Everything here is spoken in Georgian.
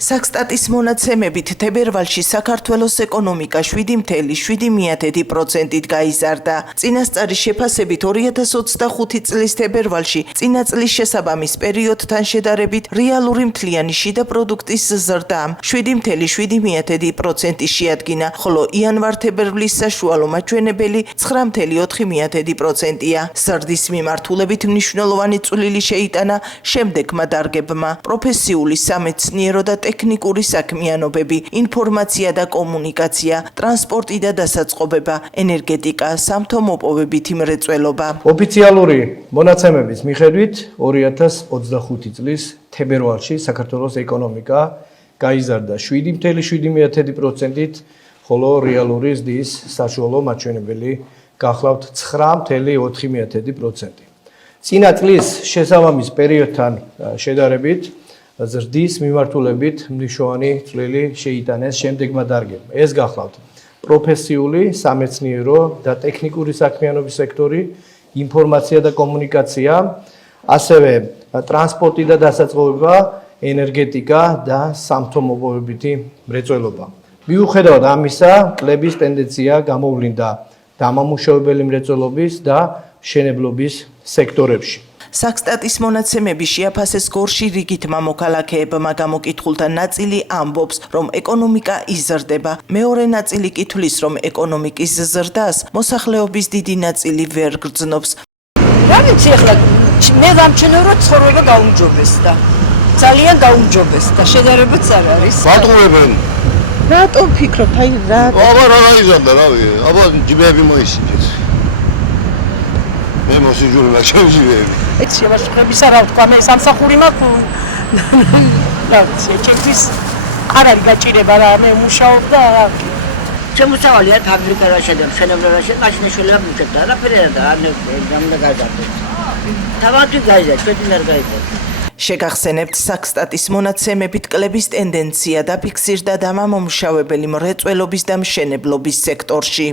Sakstat-ის მონაცემებით თებერვალში საქართველოს ეკონომიკა 7.7%-ით გაიზარდა. წინასწარის შეფასებით 2025 წლის თებერვალში წინა წლის შესაბამის პერიოდთან შედარებით რეალური მთლიანი შიდა პროდუქტის ზრდა 7.7%-ი შეადგინა, ხოლო იანვარ-თებერვლის საშუალო მაჩვენებელი 9.4%-ია. ზრდის მიმართულებით მნიშვნელოვანი წვლილი შეიტანა შემდეგმა დარგებმა: პროფესიული, სამეცნიერო და ტექნიკური საქმიანობები, ინფორმაცია და კომუნიკაცია, ტრანსპორტი და დასაწყობება, ენერგეტიკა, სამთო-მოპოვებითი მრეწველობა. ოფიციალური მონაცემების მიხედვით 2025 წლის თებერვალში საქართველოს ეკონომიკა გაიზარდა 7.7%-ით, ხოლო რეალური ზრდის საშუალო მაჩვენებელი გახლავთ 9.4%. წინა წლის შესაბამის პერიოდთან შედარებით ზრდის მიმართულებით მნიშვნელოვანი წვლილი შეიტანეს შემდეგმა დარგებმა. ეს გახლავთ პროფესიული, სამეცნიერო და ტექნიკური საქმიანობის სექტორი, ინფორმაცია და კომუნიკაცია, ასევე ტრანსპორტი და დასაწყობება, ენერგეტიკა და სამთო-მოპოვებითი მრეწველობა. მიუხედავად ამისა, კლების ტენდენცია გამოვლინდა დამამუშავებელი მრეწველობის და მშენებლობის სექტორებში. Sakstat-ის მონაცემები შეაფასეს გორში რიგით მამოქალაქეებმა. გამოკითხულთა ნაწილი ამბობს, რომ ეკონომიკა იზრდება. მეორე ნაწილი კითხვის, რომ ეკონომიკის ზრდას მოსახლეობის დიდი ნაწილი ვერ გრძნობს. რა ვიცი, ახლა მე გამჩნევ, რომ ცხოვრება გაუმჯობესდა. ძალიან გაუმჯობესდა, შედარებაც არ არის. ბატონებენ. რატომ ფიქრობ, აი რა? აბა რა იზარდა, რავი, აბა ჯიბეები მოისინჯეს. მე მოსიჯური მაჩვენებები. ეს შევაშხებისა რა ვთქვა, მე სამსახური მაქვს. რა ვიცი, ჩემთვის არ არის გაჭირება რა, მე მუშაობ და რა. შემოსავალია ფაბრიკა რა შედება, მშენებლობა რა შედება, მაშინ შეიძლება მუშაობ და არაფერი არ და არ უნდა გაიზარდოს. თავად გაიზარდა, ჩვენ არ გაიზარდა. შეგახსენებთ, Sakstat-ის მონაცემებით კლების ტენდენცია დაფიქსირდა დამამუშავებელი მრეწველობის და მშენებლობის სექტორში.